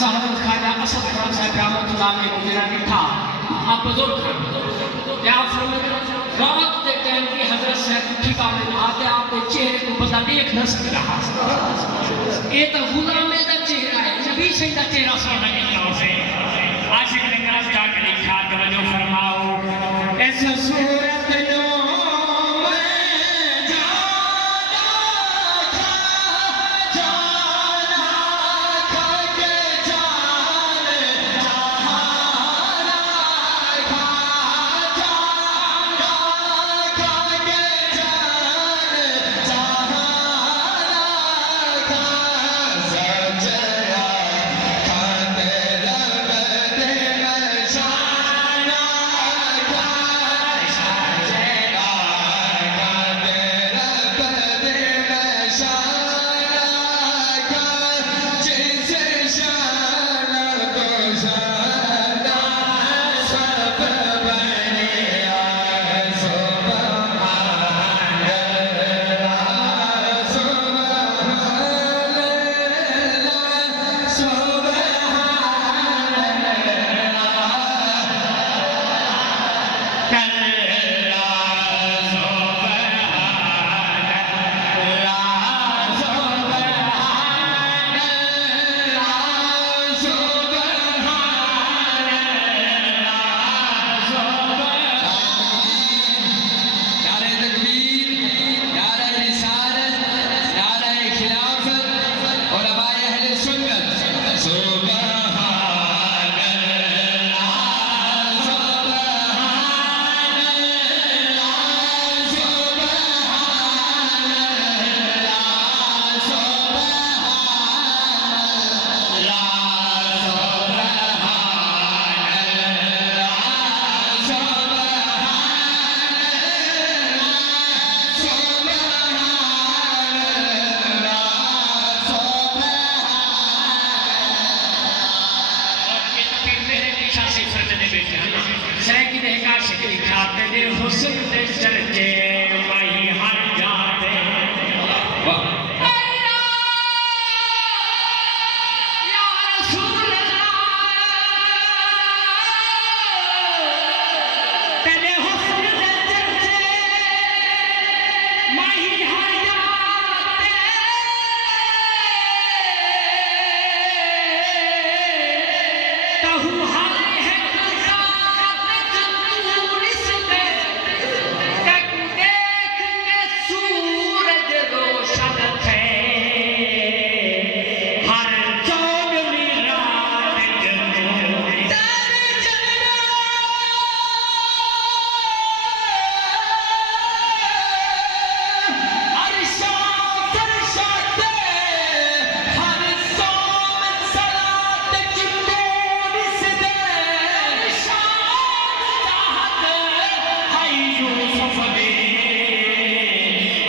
असा हजरत ख्वाजा असद खान साहब रहमतुल्लाह ने गुजरा लिखा आप बुजुर्ग क्या फरमाते रात के टाइम की हजरत साहब ठिकाने आते आपके चेहरे को बंदा देख न सकता ये तो गुलामे का चेहरा है नबी से का चेहरा सोना नहीं उसे आशिक ने करम जाके लिखा तवज्जो फरमाओ ऐसा सूरत नो मैं जाना था